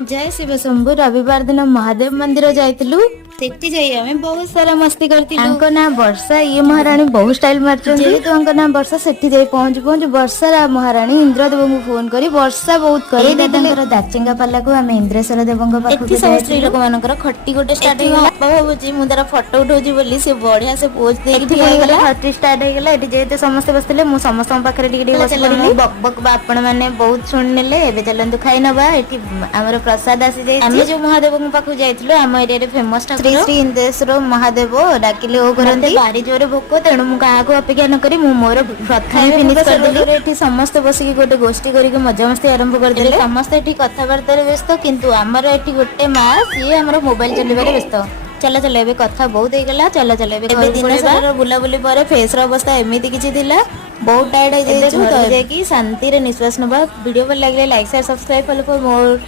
जय शिव शंभु रविवार दिन महादेव मंदिर जाइलु सेठी जाई आमे बहुत सारा मस्ती करथिलु। आंको ना वर्षा ये महारानी बहुत स्टाइल मारछन जेहेतु आंको ना वर्षा सेठी जाई पहुंच पहुंच वर्षा महारानी इंद्रदेव को फोन करी वर्षा बहुत करी देदंकर दाचेंगा पाला को आमे इंद्रेश्वर देवंग पाखु के सब स्त्री लोक मानकर खट्टी गोटे स्टार्ट हो गला भाबुजी मु तारा फोटो उठौजी बोली से बढ़िया से पोज देई ठीक हो गला खट्टी स्टार्ट हो गला एटी जेते समस्त बसले मु समस्त पाखरे टिके बस पड़िली बक बक आपण माने बहुत सुन नेले एबे चलंतु खाइ नबा एटी हमर प्रसाद आसी जाई आमे जो महादेव को पाखु जाइतलो हम एरिया रे फेमस ठाकुर श्री इंद्रेश्वर महादेव डाकिले ओ करंती बारी जोरे भोक तेणु मु का को अपेक्षा न करी मु मोर प्रथम फिनिश कर देली एठी समस्त बसी गोटे गोष्ठी करी के मजा मस्ती आरंभ कर देले समस्त एठी कथा वार्ता रे व्यस्त किंतु हमर एठी गोटे मां सी हमर मोबाइल चलेबारे व्यस्त चलो चलो एबे कथा बहुत हो गला चलो चलो एबे दिन सारा बुला बुली पर फेस रो अवस्था एमिति किछि थिला बहुत टायर्ड हो जाई छु तो जे कि शांति रे निश्वास नबा वीडियो पर लागले like share subscribe follow for more.